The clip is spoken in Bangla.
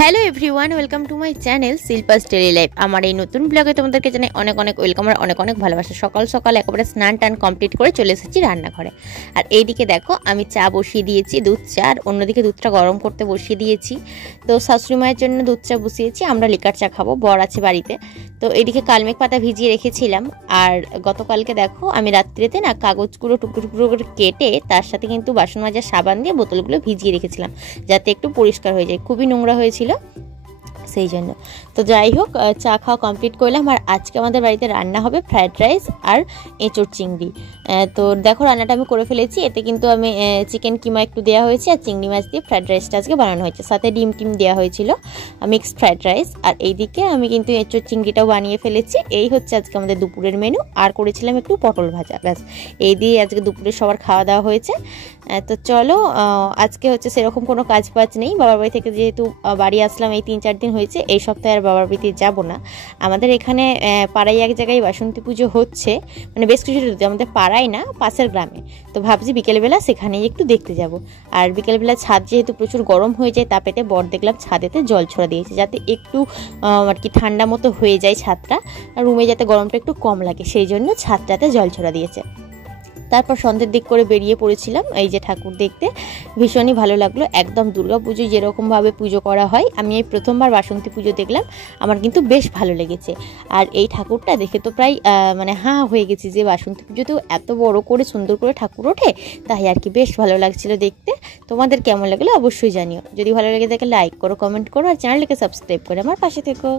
Hello everyone, welcome to my channel Shilpa's daily life. আমার এই নতুন ব্লগে তোমাদেরকে জানাই অনেক অনেক ওয়েলকাম আর অনেক অনেক ভালোবাসা। সকাল সকাল একেবারে স্নান টান কমপ্লিট করে চলে এসেছি রান্নাঘরে। আর এইদিকে দেখো আমি চা বসিয়ে দিয়েছি, দুধ চা, আর অন্যদিকে দুধটা গরম করতে বসিয়ে দিয়েছি। তো শাশুড়ি মায়ের জন্য দুধ চা বসিয়েছি, আমরা লিকার চা খাবো, বর আছে বাড়িতে। তো এইদিকে কালমেঘ পাতা ভিজিয়ে রেখেছিলাম। আর গতকালকে দেখো আমি রাত্রিতে না কাগজগুলো টুকরো টুকরো করে কেটে তার সাথে কিন্তু বাসন মাজার সাবান দিয়ে বোতলগুলো ভিজিয়ে রেখেছিলাম, যাতে একটু পরিষ্কার হয়ে যায়, খুবই নোংরা হয়েছিল সেই জন্য। তো যাই হোক, চা খাওয়া কমপ্লিট করলাম। আর আজকে আমাদের বাড়িতে রান্না হবে ফ্রায়েড রাইস আর এঁচোড় চিংড়ি। তো দেখো রান্নাটা আমি করে ফেলেছি। এতে কিন্তু আমি চিকেন কিমা একটু দেওয়া হয়েছে আর চিংড়ি মাছ দিয়ে ফ্রায়েড রাইসটা আজকে বানানো হয়েছে, সাথে ডিম টিম দেওয়া হয়েছিল, মিক্সড ফ্রায়েড রাইস। আর এইদিকে আমি কিন্তু এঁচোড় চিংড়িটাও বানিয়ে ফেলেছি। এই হচ্ছে আজকে আমাদের দুপুরের মেনু। আর করেছিলাম একটু পটল ভাজা, ব্যাস এই দিয়ে আজকে দুপুরে সবার খাওয়া দাওয়া হয়েছে। তো চলো, আজকে হচ্ছে সেরকম কোনো কাজ বাজ নেই। বাবার বাড়ি থেকে যেহেতু বাড়ি আসলাম এই 3-4 দিন হয়েছে, এই সপ্তাহে আর বাবার বাড়িতে যাব না। আমাদের এখানে পাড়ায় এক জায়গায় বাসন্তী পুজো হচ্ছে, মানে বেশ কিছু, আমাদের পাড়ায় না, পাশের গ্রামে। তো ভাবছি বিকেলবেলা সেখানেই একটু দেখতে যাব। আর বিকেলবেলা ছাদ যেহেতু প্রচুর গরম হয়ে যায় তাপেতে, বর দেখলাম ছাদেতে জল ছড়া দিয়েছে, যাতে একটু আর কি ঠান্ডা মতো হয়ে যায় ছাদটা, রুমে যাতে গরমটা একটু কম লাগে, সেই জন্য ছাদটাতে জল ছড়া দিয়েছে। তারপর সন্ধ্যের দিক করে বেরিয়ে পড়েছিলাম এই যে ঠাকুর দেখতে। ভীষণই ভালো লাগলো, একদম দুর্গা পুজো যেরকমভাবে পুজো করা হয়। আমি এই প্রথমবার বাসন্তী পুজো দেখলাম, আমার কিন্তু বেশ ভালো লেগেছে। আর এই ঠাকুরটা দেখে তো প্রায় মানে হাঁ হয়ে গেছি যে বাসন্তী পুজোতেও এত বড় করে সুন্দর করে ঠাকুর ওঠে, তাই আর কি বেশ ভালো লাগছিল দেখতে। তোমাদের কেমন লাগলো অবশ্যই জানিও। যদি ভালো লেগে থাকে লাইক করো, কমেন্ট করো, আর চ্যানেলটাকে সাবস্ক্রাইব করে আমার পাশে থেকো।